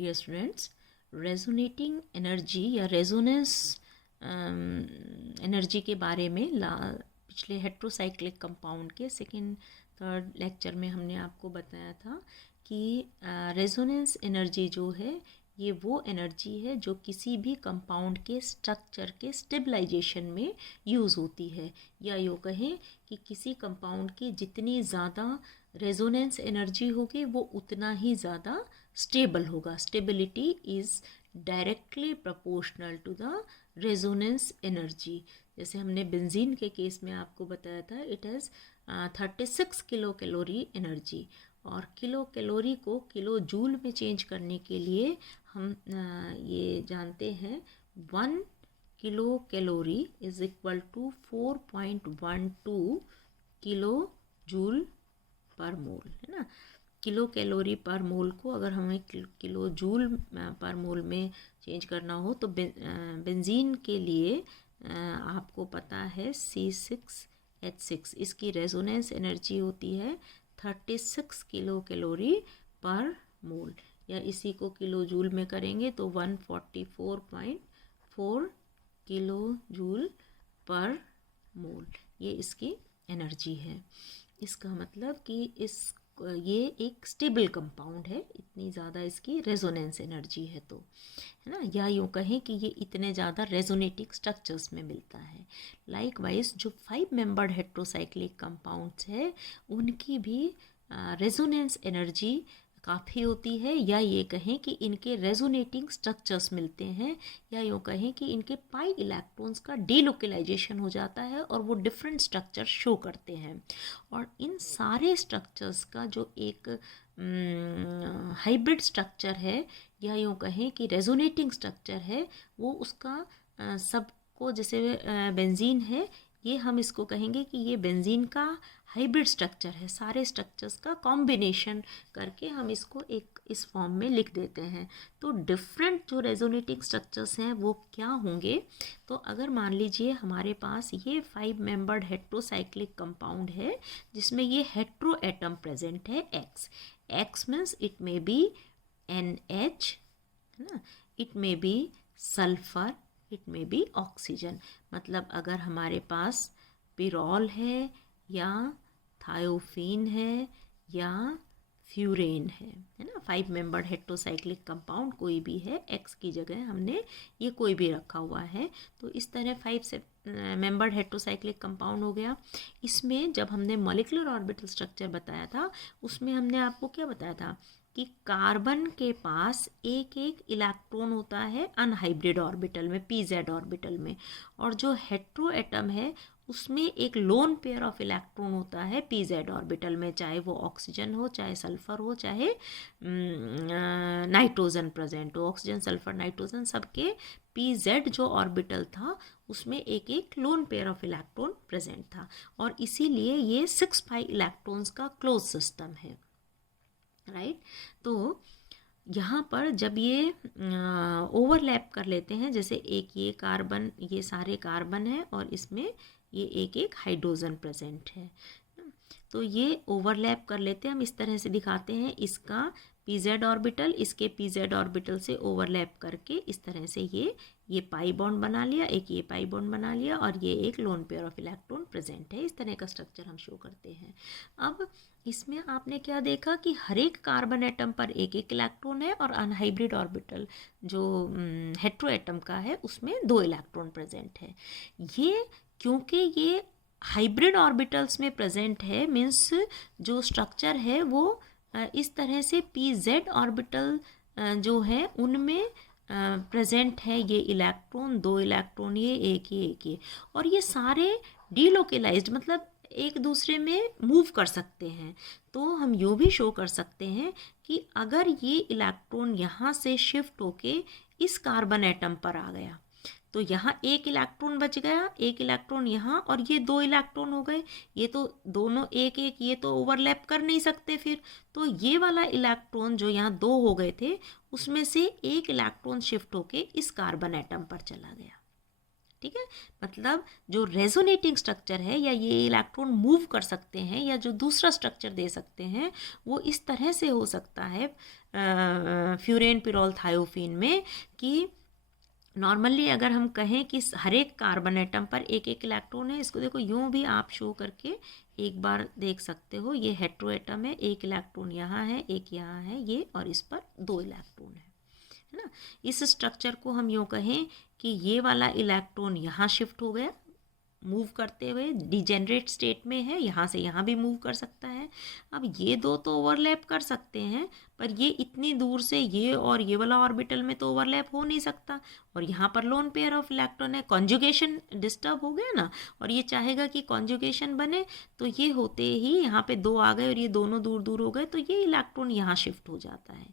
Dear students, resonating energy या resonance energy के बारे में पिछले हेट्रोसाइक्लिक कंपाउंड के सेकेंड थर्ड लेक्चर में हमने आपको बताया था कि रेजोनेंस एनर्जी जो है ये वो एनर्जी है जो किसी भी कंपाउंड के स्ट्रक्चर के स्टेबलाइजेशन में यूज़ होती है, या यूँ कहें कि किसी कंपाउंड की जितनी ज़्यादा रेजोनेंस एनर्जी होगी वो उतना ही ज़्यादा स्टेबल होगा. Stability is directly proportional to the resonance energy. जैसे हमने बेंजीन के केस में आपको बताया था, it has 36 kilo calorie energy, और किलो कैलोरी को किलो जूल में चेंज करने के लिए हम ये जानते हैं 1 kilo calorie is equal to 4.12 kilo joule per mole, है ना. किलो कैलोरी पर मोल को अगर हमें किलो जूल पर मोल में चेंज करना हो तो बेंजीन के लिए आपको पता है C6H6, इसकी रेजोनेंस एनर्जी होती है 36 किलो कैलोरी पर मोल, या इसी को किलो जूल में करेंगे तो 144.4 किलो जूल पर मोल, ये इसकी एनर्जी है. इसका मतलब कि ये एक स्टेबल कंपाउंड है, इतनी ज़्यादा इसकी रेजोनेंस एनर्जी है, तो है ना, या यूँ कहें कि ये इतने ज़्यादा रेजोनेटिंग स्ट्रक्चर्स में मिलता है. लाइकवाइज जो 5 मेंबर्ड हेट्रोसाइक्लिक कंपाउंड्स है उनकी भी रेजोनेंस एनर्जी काफ़ी होती है, या ये कहें कि इनके रेजोनेटिंग स्ट्रक्चर्स मिलते हैं, या यूँ कहें कि इनके पाई इलेक्ट्रॉन्स का डीलोकलाइजेशन हो जाता है और वो डिफरेंट स्ट्रक्चर शो करते हैं. और इन सारे स्ट्रक्चर्स का जो एक हाइब्रिड स्ट्रक्चर है, या यूँ कहें कि रेजोनेटिंग स्ट्रक्चर है, वो उसका सबको, जैसे बेंजीन है, ये हम इसको कहेंगे कि ये बेंजीन का हाइब्रिड स्ट्रक्चर है. सारे स्ट्रक्चर्स का कॉम्बिनेशन करके हम इसको एक इस फॉर्म में लिख देते हैं. तो डिफरेंट जो रेजोनेटिंग स्ट्रक्चर्स हैं वो क्या होंगे, तो अगर मान लीजिए हमारे पास ये 5 मेंबर्ड हेट्रोसाइक्लिक कंपाउंड है जिसमें ये हेट्रो एटम प्रेजेंट है x means it may be NH, है ना, it may be sulphur, it may be oxygen. मतलब अगर हमारे पास पिरोल है या थायोफीन है या फ्यूरेन है ना, 5 मेंबर्ड हेट्रोसाइक्लिक कंपाउंड कोई भी है, एक्स की जगह हमने ये कोई भी रखा हुआ है, तो इस तरह 5 मेंबर्ड हेट्रोसाइक्लिक कंपाउंड हो गया. इसमें जब हमने मॉलिक्यूलर ऑर्बिटल स्ट्रक्चर बताया था उसमें हमने आपको क्या बताया था कि कार्बन के पास एक एक इलेक्ट्रॉन होता है अनहाइब्रिड ऑर्बिटल में, pz ऑर्बिटल में, और जो हेट्रो एटम है उसमें एक लोन पेयर ऑफ इलेक्ट्रॉन होता है pz ऑर्बिटल में, चाहे वो ऑक्सीजन हो, चाहे सल्फर हो, चाहे नाइट्रोजन प्रेजेंट हो. ऑक्सीजन, सल्फर, नाइट्रोजन सबके pz जो ऑर्बिटल था उसमें एक एक lone pair of electron present था, और इसीलिए ये 6 pi इलेक्ट्रॉन्स का क्लोज सिस्टम है, राइट. तो यहाँ पर जब ये ओवरलैप कर लेते हैं, जैसे एक ये कार्बन, ये सारे कार्बन है और इसमें ये एक एक हाइड्रोजन प्रेजेंट है, तो ये ओवरलैप कर लेते हैं. हम इस तरह से दिखाते हैं, इसका pz ऑर्बिटल इसके pz ऑर्बिटल से ओवरलैप करके इस तरह से ये पाई बॉन्ड बना लिया, एक ये पाई बॉन्ड बना लिया, और ये एक lone pair of electron present है. इस तरह का स्ट्रक्चर हम शो करते हैं. अब इसमें आपने क्या देखा कि हर एक कार्बन एटम पर एक एक इलेक्ट्रॉन है, और अनहाइब्रिड ऑर्बिटल जो हेट्रो एटम का है उसमें 2 इलेक्ट्रॉन प्रेजेंट है. ये क्योंकि ये हाइब्रिड ऑर्बिटल्स में प्रेजेंट है, मीन्स जो स्ट्रक्चर है वो इस तरह से pz ऑर्बिटल जो है उनमें प्रेजेंट है ये इलेक्ट्रॉन, 2 इलेक्ट्रॉन, ये एक, और ये सारे डीलोकलाइज्ड, मतलब एक दूसरे में मूव कर सकते हैं. तो हम यूँ भी शो कर सकते हैं कि अगर ये इलेक्ट्रॉन यहाँ से शिफ्ट होके इस कार्बन एटम पर आ गया तो यहाँ एक इलेक्ट्रॉन बच गया, एक इलेक्ट्रॉन यहाँ, और ये 2 इलेक्ट्रॉन हो गए. ये तो दोनों एक एक, ये तो ओवरलैप कर नहीं सकते फिर, तो ये वाला इलेक्ट्रॉन जो यहाँ 2 हो गए थे उसमें से एक इलेक्ट्रॉन शिफ्ट होके इस कार्बन एटम पर चला गया, ठीक है, मतलब जो रेजोनेटिंग स्ट्रक्चर है या ये इलेक्ट्रॉन मूव कर सकते हैं या जो दूसरा स्ट्रक्चर दे सकते हैं वो इस तरह से हो सकता है फ्यूरेन पिरोल थायोफीन में कि नॉर्मली अगर हम कहें कि हर एक कार्बन एटम पर एक एक इलेक्ट्रॉन है, इसको देखो यूं भी आप शो करके एक बार देख सकते हो, ये हेट्रो एटम है, एक इलेक्ट्रॉन यहाँ है, एक यहाँ है, ये और इस पर 2 इलेक्ट्रॉन है ना। इस स्ट्रक्चर को हम यूं कहें कि ये वाला इलेक्ट्रॉन यहाँ शिफ्ट हो गया मूव करते हुए, डिजेनरेट स्टेट में है, यहाँ से यहाँ भी मूव कर सकता है। अब ये दो तो ओवरलैप कर सकते हैं, पर ये इतनी दूर से ये और ये वाला ऑर्बिटल में तो ओवरलैप हो नहीं सकता, और यहाँ पर लोन पेयर ऑफ इलेक्ट्रॉन है, कॉन्जुगेशन डिस्टर्ब हो गया ना, और ये चाहेगा कि कॉन्जुगेशन बने, तो ये होते ही यहाँ पे 2 आ गए और ये दोनों दूर दूर हो गए, तो ये इलेक्ट्रॉन यहाँ शिफ्ट हो जाता है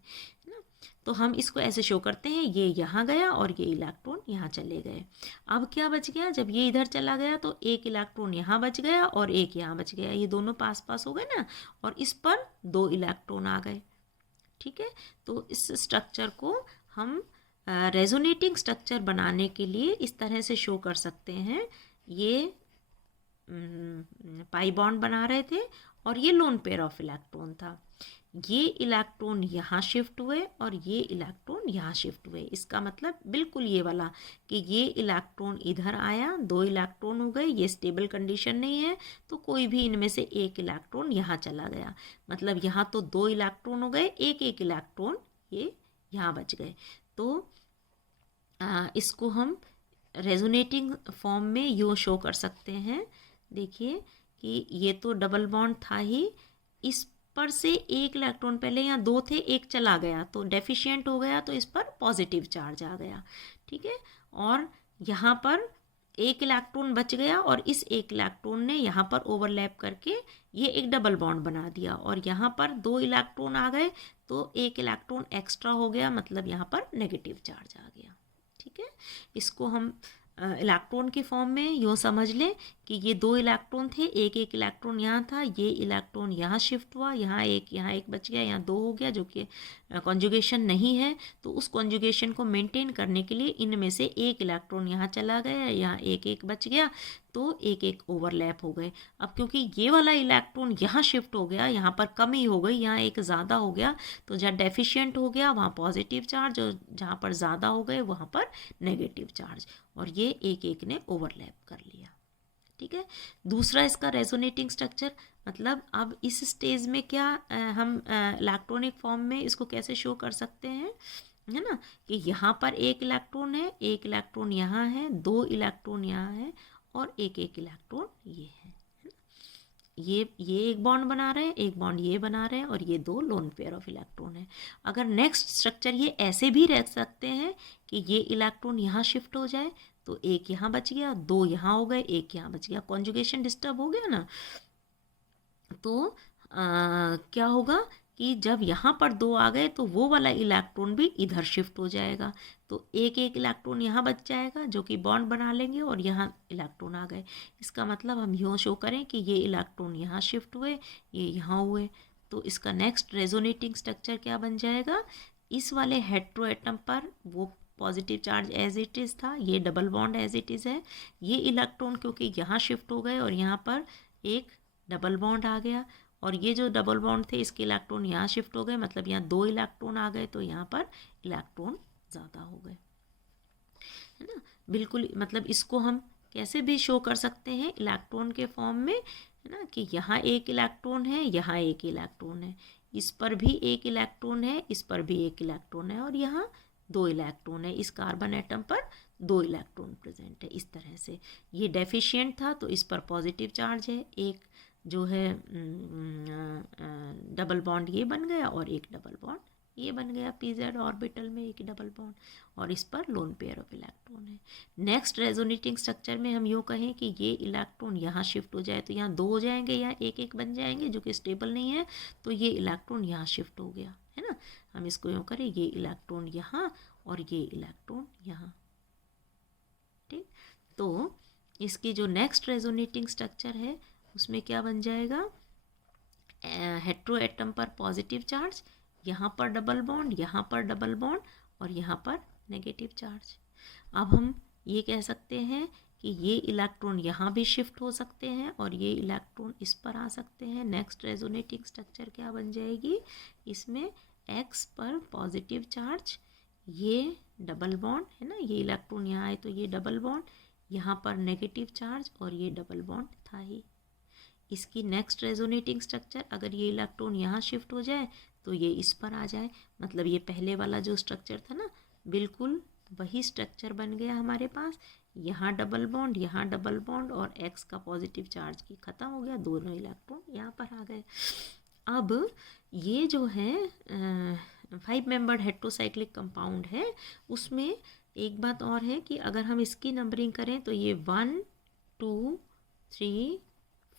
ना। तो हम इसको ऐसे शो करते हैं, ये यहाँ गया और ये इलेक्ट्रॉन यहाँ चले गए। अब क्या बच गया, जब ये इधर चला गया तो एक इलेक्ट्रॉन यहाँ बच गया और एक यहाँ बच गया, ये दोनों पास पास हो गए ना, और इस पर 2 इलेक्ट्रॉन आ गए। ठीक है, तो इस स्ट्रक्चर को हम रेजोनेटिंग स्ट्रक्चर बनाने के लिए इस तरह से शो कर सकते हैं। ये पाई बॉन्ड बना रहे थे और ये लोन पेयर ऑफ इलेक्ट्रॉन था, ये इलेक्ट्रॉन यहाँ शिफ्ट हुए और ये इलेक्ट्रॉन यहाँ शिफ्ट हुए। इसका मतलब बिल्कुल ये वाला कि ये इलेक्ट्रॉन इधर आया, 2 इलेक्ट्रॉन हो गए, ये स्टेबल कंडीशन नहीं है, तो कोई भी इनमें से एक इलेक्ट्रॉन यहाँ चला गया, मतलब यहाँ तो 2 इलेक्ट्रॉन हो गए, एक एक इलेक्ट्रॉन ये यहाँ बच गए। तो इसको हम रेजोनेटिंग फॉर्म में यूँ शो कर सकते हैं। देखिए कि ये तो डबल बॉन्ड था ही, इस पर से एक इलेक्ट्रॉन, पहले यहाँ 2 थे, एक चला गया तो डेफिशिएंट हो गया, तो इस पर पॉजिटिव चार्ज आ गया। ठीक है, और यहाँ पर एक इलेक्ट्रॉन बच गया और इस एक इलेक्ट्रॉन ने यहाँ पर ओवरलैप करके ये एक डबल बॉन्ड बना दिया, और यहाँ पर 2 इलेक्ट्रॉन आ गए तो एक इलेक्ट्रॉन एक्स्ट्रा हो गया, मतलब यहाँ पर नेगेटिव चार्ज आ गया। ठीक है, इसको हम इलेक्ट्रॉन की फॉर्म में यूँ समझ लें कि ये 2 इलेक्ट्रॉन थे, एक एक इलेक्ट्रॉन यहाँ था, ये इलेक्ट्रॉन यहाँ शिफ्ट हुआ, यहाँ एक बच गया, यहाँ 2 हो गया, जो कि कॉन्जुगेशन नहीं है, तो उस कॉन्जुगेशन को मेंटेन करने के लिए इनमें से एक इलेक्ट्रॉन यहाँ चला गया, यहाँ एक बच गया, तो एक ओवरलैप हो गए। अब क्योंकि ये वाला इलेक्ट्रॉन यहाँ शिफ्ट हो गया, यहाँ पर कमी हो गई, यहाँ एक ज़्यादा हो गया, तो जहाँ डेफिशिएंट हो गया वहाँ पॉजिटिव चार्ज, और जहाँ पर ज़्यादा हो गए वहाँ पर नेगेटिव चार्ज, और ये एक ने ओवरलैप कर लिया। ठीक है, दूसरा इसका रेजोनेटिंग स्ट्रक्चर, मतलब अब इस स्टेज में क्या हम इलेक्ट्रॉनिक फॉर्म में इसको कैसे शो कर सकते हैं, है ना, कि यहाँ पर एक इलेक्ट्रॉन है, एक इलेक्ट्रॉन यहाँ है, 2 इलेक्ट्रॉन यहाँ है और एक इलेक्ट्रॉन ये है, ये एक बॉन्ड बना रहे हैं, एक बॉन्ड ये बना रहे हैं, और ये 2 लोन पेयर ऑफ इलेक्ट्रॉन है। अगर नेक्स्ट स्ट्रक्चर ये ऐसे भी रह सकते हैं कि ये इलेक्ट्रॉन यहाँ शिफ्ट हो जाए, तो एक यहाँ बच गया, 2 यहाँ हो गए, एक यहाँ बच गया, कॉन्जुगेशन डिस्टर्ब हो गया ना, तो क्या होगा कि जब यहाँ पर 2 आ गए तो वो वाला इलेक्ट्रॉन भी इधर शिफ्ट हो जाएगा, तो एक इलेक्ट्रॉन यहाँ बच जाएगा जो कि बॉन्ड बना लेंगे, और यहाँ इलेक्ट्रॉन आ गए। इसका मतलब हम यूँ शो करें कि ये इलेक्ट्रॉन यहाँ शिफ्ट हुए, ये यहाँ हुए, तो इसका नेक्स्ट रेजोनेटिंग स्ट्रक्चर क्या बन जाएगा, इस वाले हेट्रो एटम पर वो positive charge as it is था, ये double bond as it is है, ये इलेक्ट्रॉन क्योंकि यहाँ शिफ्ट हो गए और यहाँ पर एक डबल बॉन्ड आ गया, और ये जो डबल बॉन्ड थे इसके इलेक्ट्रॉन यहाँ शिफ्ट हो गए, मतलब यहाँ 2 इलेक्ट्रॉन आ गए, तो यहाँ पर इलेक्ट्रॉन ज़्यादा हो गए, है ना। बिल्कुल, मतलब इसको हम कैसे भी शो कर सकते हैं इलेक्ट्रॉन के फॉर्म में, है ना, कि यहाँ एक इलेक्ट्रॉन है, यहाँ एक इलेक्ट्रॉन है, इस पर भी एक इलेक्ट्रॉन है, इस पर भी एक इलेक्ट्रॉन है, और यहाँ 2 इलेक्ट्रॉन है, इस कार्बन एटम पर 2 इलेक्ट्रॉन प्रेजेंट है। इस तरह से ये डेफिशिएंट था तो इस पर पॉजिटिव चार्ज है, एक जो है डबल बॉन्ड ये बन गया और एक डबल बॉन्ड ये बन गया, पीजेड ऑर्बिटल में एक डबल बॉन्ड, और इस पर लोन पेयर ऑफ इलेक्ट्रॉन है। नेक्स्ट रेजोनेटिंग स्ट्रक्चर में हम यूँ कहें कि ये इलेक्ट्रॉन यहाँ शिफ्ट हो जाए, तो यहाँ 2 हो जाएंगे, यहाँ एक बन जाएंगे जो कि स्टेबल नहीं है, तो ये इलेक्ट्रॉन यहाँ शिफ्ट हो गया, है ना। हम इसको यूँ करें, ये इलेक्ट्रॉन यहाँ और ये इलेक्ट्रॉन यहाँ। ठीक, तो इसकी जो नेक्स्ट रेजोनेटिंग स्ट्रक्चर है उसमें क्या बन जाएगा, हेट्रो एटम पर पॉजिटिव चार्ज, यहाँ पर डबल बॉन्ड, यहाँ पर डबल बॉन्ड, और यहाँ पर नेगेटिव चार्ज। अब हम ये कह सकते हैं कि ये इलेक्ट्रॉन यहाँ भी शिफ्ट हो सकते हैं और ये इलेक्ट्रॉन इस पर आ सकते हैं। नेक्स्ट रेजोनेटिंग स्ट्रक्चर क्या बन जाएगी, इसमें x पर पॉजिटिव चार्ज, ये डबल बॉन्ड है ना, ये इलेक्ट्रॉन यहाँ आए तो ये डबल बॉन्ड, यहाँ पर नेगेटिव चार्ज और ये डबल बॉन्ड था ही। इसकी नेक्स्ट रेजोनेटिंग स्ट्रक्चर, अगर ये इलेक्ट्रॉन यहाँ शिफ्ट हो जाए तो ये इस पर आ जाए, मतलब ये पहले वाला जो स्ट्रक्चर था ना बिल्कुल वही स्ट्रक्चर बन गया हमारे पास। यहाँ डबल बॉन्ड और x का पॉजिटिव चार्ज की ख़त्म हो गया, दोनों इलेक्ट्रॉन यहाँ पर आ गए। अब ये जो है 5 मेंबर्ड हेट्रोसाइक्लिक कंपाउंड है, उसमें एक बात और है कि अगर हम इसकी नंबरिंग करें तो ये 1 2 3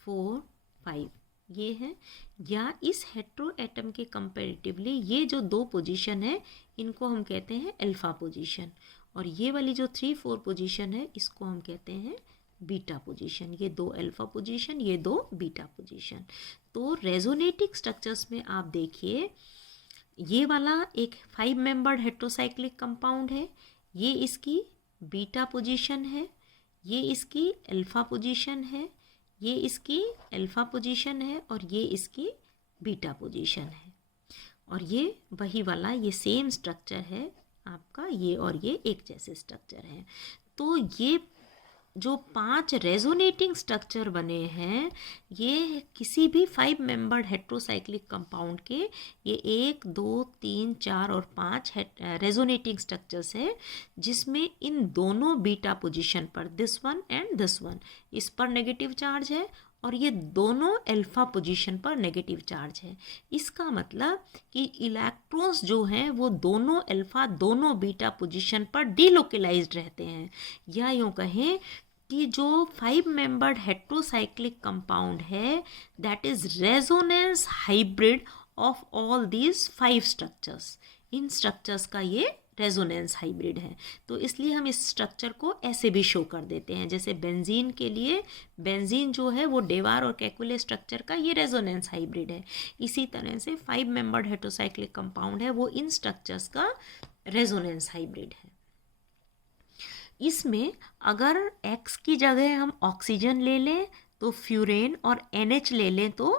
4 5 ये है, या इस हेट्रो एटम के कंपैरेटिवली ये जो दो पोजीशन है इनको हम कहते हैं अल्फा पोजीशन, और ये वाली जो 3 4 पोजीशन है इसको हम कहते हैं बीटा पोजीशन। ये दो अल्फा पोजीशन, ये दो बीटा पोजीशन। तो रेजोनेटिंग स्ट्रक्चर्स में आप देखिए, ये वाला एक 5 मेंबर्ड हेट्रोसाइक्लिक कंपाउंड है, ये इसकी बीटा पोजीशन है, ये इसकी अल्फा पोजीशन है, ये इसकी अल्फा पोजीशन है और ये इसकी बीटा पोजीशन है। और ये वही वाला ये सेम स्ट्रक्चर है आपका, ये और ये एक जैसे स्ट्रक्चर हैं। तो ये जो 5 रेजोनेटिंग स्ट्रक्चर बने हैं ये किसी भी 5 मेंबर्ड हेट्रोसाइक्लिक कंपाउंड के, ये 1 2 3 4 और 5 रेजोनेटिंग स्ट्रक्चर्स है, जिसमें इन दोनों बीटा पोजीशन पर this one and this one इस पर नेगेटिव चार्ज है और ये दोनों अल्फा पोजीशन पर नेगेटिव चार्ज है। इसका मतलब कि इलेक्ट्रॉन्स जो हैं वो दोनों अल्फा दोनों बीटा पोजीशन पर डिलोकलाइज्ड रहते हैं, या यूँ कहें कि जो 5 मेंबर्ड हेट्रोसाइक्लिक कंपाउंड है that is resonance hybrid of all these 5 structures. In structures का ये रेजोनेंस हाइब्रिड है। तो इसलिए हम इस स्ट्रक्चर को ऐसे भी शो कर देते हैं, जैसे बेंजीन के लिए बेंजीन जो है वो डेवार और केकुले स्ट्रक्चर का ये रेजोनेंस हाइब्रिड है। इसी तरह से 5 मेंबर्ड हेट्रोसाइक्लिक कंपाउंड है वो इन स्ट्रक्चर्स का रेजोनेंस हाइब्रिड है। इसमें अगर X की जगह हम ऑक्सीजन ले लें तो फ्यूरेन और NH ले लें तो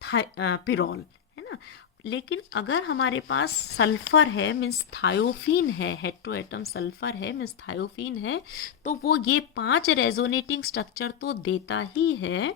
पिरोल है ना, लेकिन अगर हमारे पास सल्फ़र है मीन्स थायोफीन है, हेट्रोएटम सल्फ़र है मीन्स थायोफीन है, तो वो ये 5 रेजोनेटिंग स्ट्रक्चर तो देता ही है।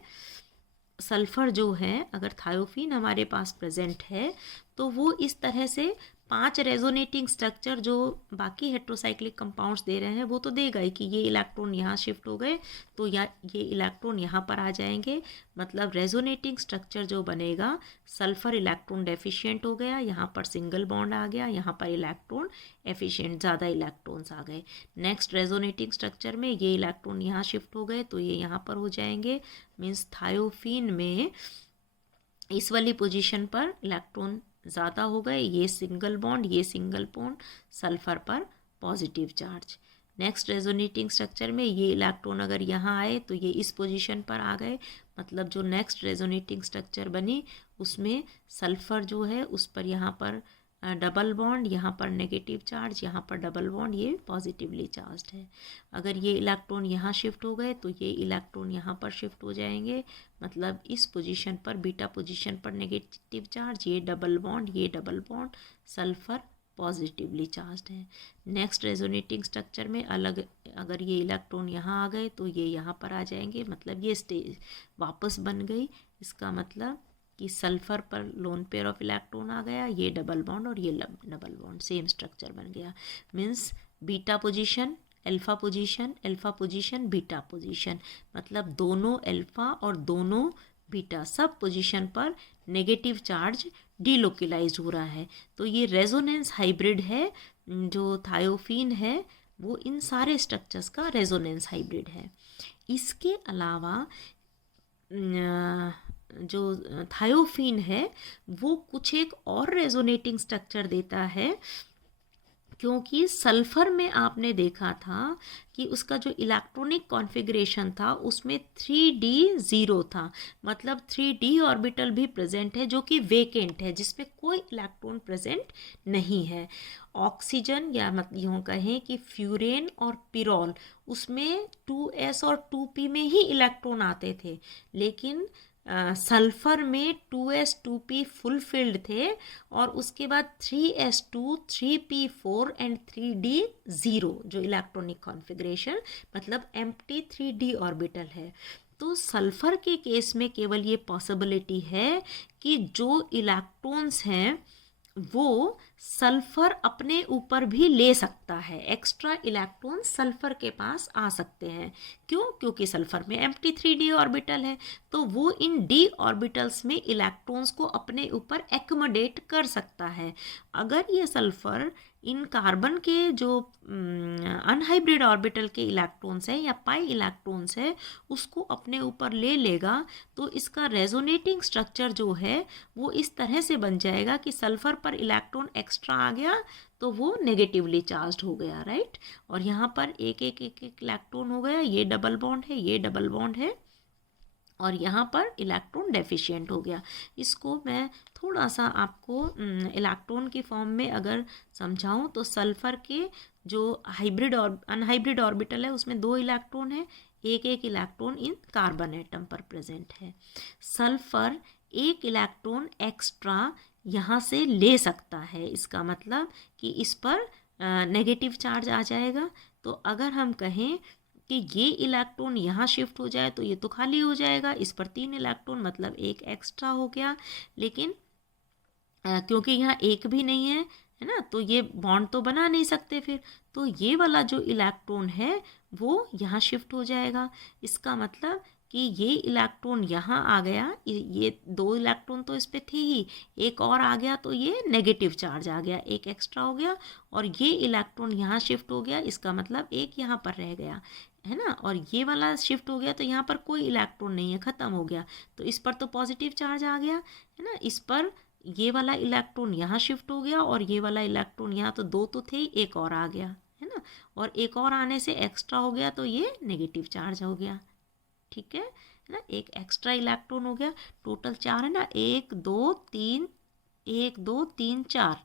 सल्फ़र जो है अगर थायोफीन हमारे पास प्रेजेंट है तो वो इस तरह से 5 रेजोनेटिंग स्ट्रक्चर जो बाकी हेट्रोसाइक्लिक कंपाउंड्स दे रहे हैं वो तो देगा ही कि ये इलेक्ट्रॉन यहाँ शिफ्ट हो गए तो या ये इलेक्ट्रॉन यहाँ पर आ जाएंगे, मतलब रेजोनेटिंग स्ट्रक्चर जो बनेगा सल्फ़र इलेक्ट्रॉन डेफिशिएंट हो गया, यहाँ पर सिंगल बॉन्ड आ गया, यहाँ पर इलेक्ट्रॉन एफिशिएंट, ज़्यादा इलेक्ट्रॉन्स आ गए। नेक्स्ट रेजोनेटिंग स्ट्रक्चर में ये इलेक्ट्रॉन यहाँ शिफ्ट हो गए तो ये यहाँ पर हो जाएंगे, मीन्स थायोफीन में इस वाली पोजीशन पर इलेक्ट्रॉन ज़्यादा हो गए, ये सिंगल बॉन्ड सल्फ़र पर positive charge. Next resonating structure में ये इलेक्ट्रॉन अगर यहाँ आए तो ये इस पोजीशन पर आ गए, मतलब जो नेक्स्ट रेजोनेटिंग स्ट्रक्चर बनी उसमें सल्फ़र जो है उस पर यहाँ पर डबल बॉन्ड, यहाँ पर नेगेटिव चार्ज, यहाँ पर डबल बॉन्ड, ये पॉजिटिवली चार्ज्ड है। अगर ये इलेक्ट्रॉन यहाँ शिफ्ट हो गए तो ये इलेक्ट्रॉन यहाँ पर शिफ्ट हो जाएंगे, मतलब इस पोजीशन पर बीटा पोजीशन पर नेगेटिव चार्ज, ये double bond sulphur positively charged है। नेक्स्ट रेजोनेटिंग स्ट्रक्चर में अलग अगर ये इलेक्ट्रॉन यहाँ आ गए तो ये यहाँ पर आ जाएंगे, मतलब ये स्टेज वापस बन गई। इसका मतलब कि सल्फ़र पर लोन पेयर ऑफ इलेक्ट्रॉन आ गया, ये डबल बॉन्ड और ये डबल बॉन्ड, सेम स्ट्रक्चर बन गया। Means beta position alpha position beta position, मतलब दोनों अल्फ़ा और दोनों बीटा सब पोजीशन पर नेगेटिव चार्ज डिलोकलाइज हो रहा है। तो ये रेजोनेंस हाइब्रिड है, जो थायोफीन है वो इन सारे स्ट्रक्चर्स का रेजोनेंस हाइब्रिड है। इसके अलावा जो थायोफीन है वो कुछ एक और रेजोनेटिंग स्ट्रक्चर देता है क्योंकि सल्फर में आपने देखा था कि उसका जो इलेक्ट्रॉनिक कॉन्फ़िगरेशन था उसमें 3d0 था, मतलब 3d ऑर्बिटल भी प्रेजेंट है जो कि वेकेंट है, जिसमें कोई इलेक्ट्रॉन प्रेजेंट नहीं है। ऑक्सीजन या मतलब यूँ कहें कि फ्यूरेन और पिरोल, उसमें 2s और 2p में ही इलेक्ट्रॉन आते थे, लेकिन सल्फर में 2s 2p फुलफिल्ड थे, और उसके बाद 3s2 3p4 एंड 3d0 जो इलेक्ट्रॉनिक कॉन्फ़िगरेशन मतलब एम्प्टी 3d ऑर्बिटल है। तो सल्फर के केस में केवल ये पॉसिबिलिटी है कि जो इलेक्ट्रॉन्स हैं वो सल्फर अपने ऊपर भी ले सकता है, एक्स्ट्रा इलेक्ट्रॉन सल्फर के पास आ सकते हैं। क्यों? क्योंकि सल्फर में एम्प्टी 3d ऑर्बिटल है, तो वो इन d ऑर्बिटल्स में इलेक्ट्रॉन्स को अपने ऊपर एक्मोडेट कर सकता है। अगर ये सल्फर इन कार्बन के जो अनहाइब्रिड ऑर्बिटल के इलेक्ट्रॉन्स है या पाई इलेक्ट्रॉन्स है उसको अपने ऊपर ले लेगा, तो इसका रेजोनेटिंग स्ट्रक्चर जो है वो इस तरह से बन जाएगा कि सल्फर पर इलेक्ट्रॉन एक्स्ट्रा आ गया तो वो नेगेटिवली चार्ज्ड हो गया, राइट। और यहाँ पर एक एक एक एक इलेक्ट्रॉन हो गया, ये डबल बॉन्ड है, ये डबल बॉन्ड है, और यहाँ पर इलेक्ट्रॉन डेफिशिएंट हो गया। इसको मैं थोड़ा सा आपको इलेक्ट्रॉन की फॉर्म में अगर समझाऊं तो सल्फर के जो हाइब्रिड और अनहाइब्रिड ऑर्बिटल है उसमें 2 इलेक्ट्रॉन है, एक एक इलेक्ट्रॉन इन कार्बन एटम पर प्रेजेंट है। सल्फर एक इलेक्ट्रॉन एक्स्ट्रा यहाँ से ले सकता है, इसका मतलब कि इस पर नेगेटिव चार्ज आ जाएगा। तो अगर हम कहें कि ये इलेक्ट्रॉन यहाँ शिफ्ट हो जाए तो ये तो खाली हो जाएगा, इस पर 3 इलेक्ट्रॉन मतलब एक एक्स्ट्रा हो गया, लेकिन क्योंकि यहाँ एक भी नहीं है ना, तो ये बॉन्ड तो बना नहीं सकते फिर, तो ये वाला जो इलेक्ट्रॉन है वो यहाँ शिफ्ट हो जाएगा। इसका मतलब कि ये इलेक्ट्रॉन यहाँ आ गया, ये 2 इलेक्ट्रॉन तो इस पर थे ही, एक और आ गया तो ये नेगेटिव चार्ज आ गया, एक एक्स्ट्रा हो गया, और ये इलेक्ट्रॉन यहाँ शिफ्ट हो गया, इसका मतलब एक यहाँ पर रह गया, है ना। और ये वाला शिफ्ट हो गया तो यहाँ पर कोई इलेक्ट्रॉन नहीं है, ख़त्म हो गया, तो इस पर तो पॉजिटिव चार्ज आ गया, है ना। इस पर ये वाला इलेक्ट्रॉन यहाँ शिफ्ट हो गया और ये वाला इलेक्ट्रॉन यहाँ, तो 2 तो थे ही, एक और आ गया, है ना, और एक और आने से एक्स्ट्रा हो गया तो ये नेगेटिव चार्ज हो गया, ठीक है ना। एक एक्स्ट्रा इलेक्ट्रॉन हो गया, टोटल 4 है ना, 1 2 3, 1 2 3 4,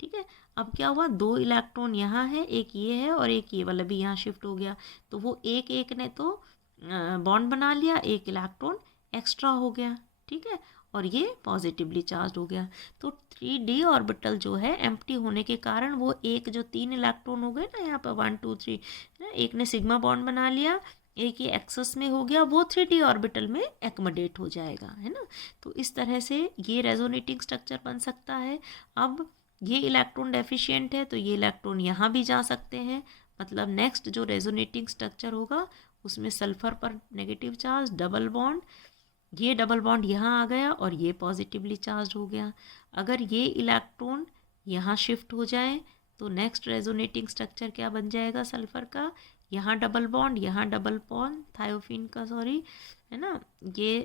ठीक है। अब क्या हुआ, 2 इलेक्ट्रॉन यहाँ है, एक ये है और एक ये वाला भी यहाँ शिफ्ट हो गया, तो वो एक एक ने तो बॉन्ड बना लिया, एक इलेक्ट्रॉन एक्स्ट्रा हो गया, ठीक है, और ये पॉजिटिवली चार्ज हो गया। तो 3d ऑर्बिटल जो है एम्प्टी होने के कारण वो एक जो 3 इलेक्ट्रॉन हो गए ना यहाँ पर 1 2 3, एक ने सिग्मा बॉन्ड बना लिया, एक ये एक्सेस में हो गया, वो 3d ऑर्बिटल में एक्मोडेट हो जाएगा, है ना। तो इस तरह से ये रेजोनेटिंग स्ट्रक्चर बन सकता है। अब ये इलेक्ट्रॉन डेफिशिएंट है तो ये इलेक्ट्रॉन यहाँ भी जा सकते हैं, मतलब नेक्स्ट जो रेजोनेटिंग स्ट्रक्चर होगा उसमें सल्फर पर नेगेटिव चार्ज, डबल बॉन्ड, ये डबल बॉन्ड यहाँ आ गया और ये पॉजिटिवली चार्ज हो गया। अगर ये इलेक्ट्रॉन यहाँ शिफ्ट हो जाए तो नेक्स्ट रेजोनेटिंग स्ट्रक्चर क्या बन जाएगा सल्फर का, यहाँ डबल बॉन्ड, यहाँ डबल बॉन्ड थायोफिन का, सॉरी, है ना, ये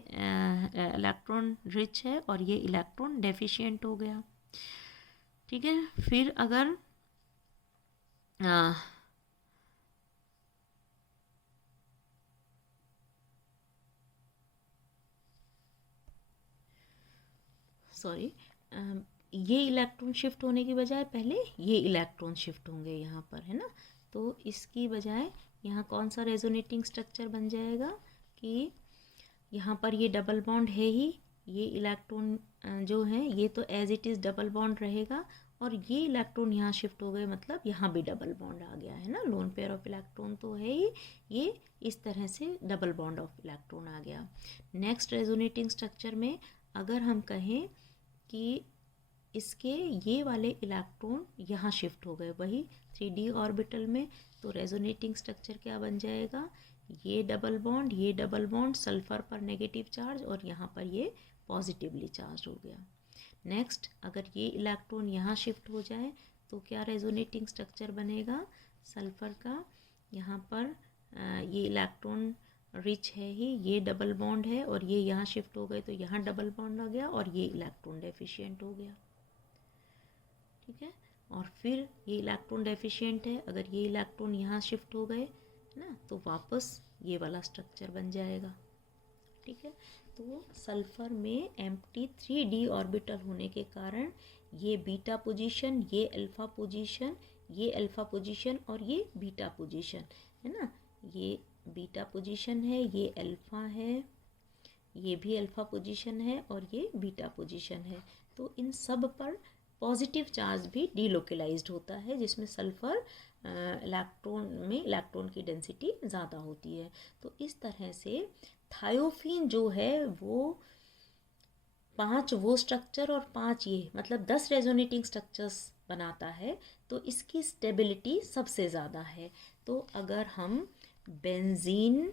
इलेक्ट्रॉन रिच है और ये इलेक्ट्रॉन डेफिशिएंट हो गया, ठीक है। फिर अगर सॉरी, ये इलेक्ट्रॉन शिफ्ट होने की बजाय पहले ये इलेक्ट्रॉन शिफ्ट होंगे यहाँ पर, है ना, तो इसकी बजाय यहाँ कौन सा रेजोनेटिंग स्ट्रक्चर बन जाएगा कि यहाँ पर ये डबल बॉन्ड है ही, ये इलेक्ट्रॉन जो है ये तो as it is double bond रहेगा, और ये इलेक्ट्रॉन यहाँ शिफ्ट हो गए मतलब यहाँ भी डबल बॉन्ड आ गया, है ना, लोन पेयर ऑफ इलेक्ट्रॉन तो है ही, ये इस तरह से डबल बॉन्ड ऑफ इलेक्ट्रॉन आ गया। नेक्स्ट रेजोनेटिंग स्ट्रक्चर में अगर हम कहें कि इसके ये वाले इलेक्ट्रॉन यहाँ शिफ्ट हो गए वही 3d ऑर्बिटल में, तो रेजोनेटिंग स्ट्रक्चर क्या बन जाएगा, ये डबल बॉन्ड सल्फर पर नेगेटिव चार्ज और यहाँ पर ये पॉजिटिवली चार्ज हो गया। नेक्स्ट अगर ये इलेक्ट्रॉन यहाँ शिफ्ट हो जाए तो क्या रेजोनेटिंग स्ट्रक्चर बनेगा सल्फर का, यहाँ पर ये इलेक्ट्रॉन रिच है ही, ये डबल बॉन्ड है और ये यहाँ शिफ्ट हो गए तो यहाँ डबल बॉन्ड आ गया और ये इलेक्ट्रॉन डेफिशिएंट हो गया, ठीक है। और फिर ये इलेक्ट्रॉन डेफिशिएंट है, अगर ये इलेक्ट्रॉन यहाँ शिफ्ट हो गए है ना तो वापस ये वाला स्ट्रक्चर बन जाएगा। ठीक है, तो सल्फर में एम्प्टी 3d ऑर्बिटल होने के कारण ये बीटा पोजीशन, ये अल्फा पोजीशन, ये अल्फा पोजीशन और ये बीटा पोजीशन है ना, ये बीटा पोजीशन है, ये अल्फा है, ये भी अल्फा पोजीशन है और ये बीटा पोजीशन है। तो इन सब पर पॉजिटिव चार्ज भी डीलोकलाइज्ड होता है, जिसमें सल्फर इलेक्ट्रॉन में इलेक्ट्रॉन की डेंसिटी ज़्यादा होती है। तो इस तरह से थायोफीन जो है वो 5 वो स्ट्रक्चर और 5 ये मतलब 10 रेजोनेटिंग स्ट्रक्चर्स बनाता है, तो इसकी स्टेबिलिटी सबसे ज़्यादा है। तो अगर हम बेंजीन,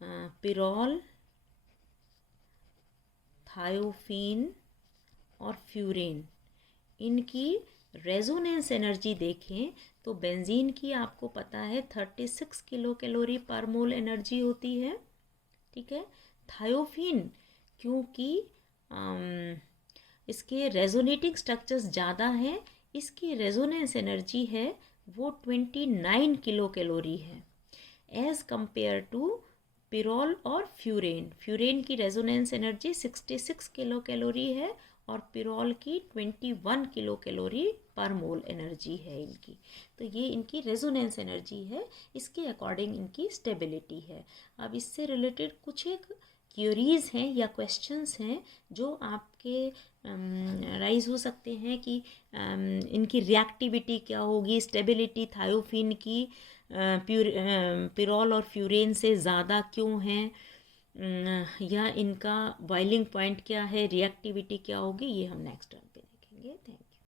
पिरोल, थायोफीन और फ्यूरेन इनकी रेजोनेंस एनर्जी देखें तो बेंजीन की आपको पता है 36 किलो कैलोरी पर मोल एनर्जी होती है। ठीक है, थायोफीन क्योंकि इसके रेजोनेटिंग स्ट्रक्चर्स ज़्यादा हैं, इसकी रेजोनेंस एनर्जी है वो 29 किलो कैलोरी है एज़ कंपेयर टू पिरोल और फ्यूरेन। फ्यूरेन की रेजोनेंस एनर्जी 66 किलो कैलोरी है और पिरोल की 21 किलो कैलोरी पर मोल एनर्जी है इनकी। तो ये इनकी रेजोनेंस एनर्जी है, इसके अकॉर्डिंग इनकी स्टेबिलिटी है। अब इससे रिलेटेड कुछ एक क्यूरीज हैं या क्वेश्चंस हैं जो आपके राइज हो सकते हैं कि इनकी रिएक्टिविटी क्या होगी, स्टेबिलिटी थायोफीन की पिरोल और फ्यूरेन से ज़्यादा क्यों है, या इनका बॉइलिंग पॉइंट क्या है, रिएक्टिविटी क्या होगी, ये हम नेक्स्ट टर्म पे देखेंगे। Thank you.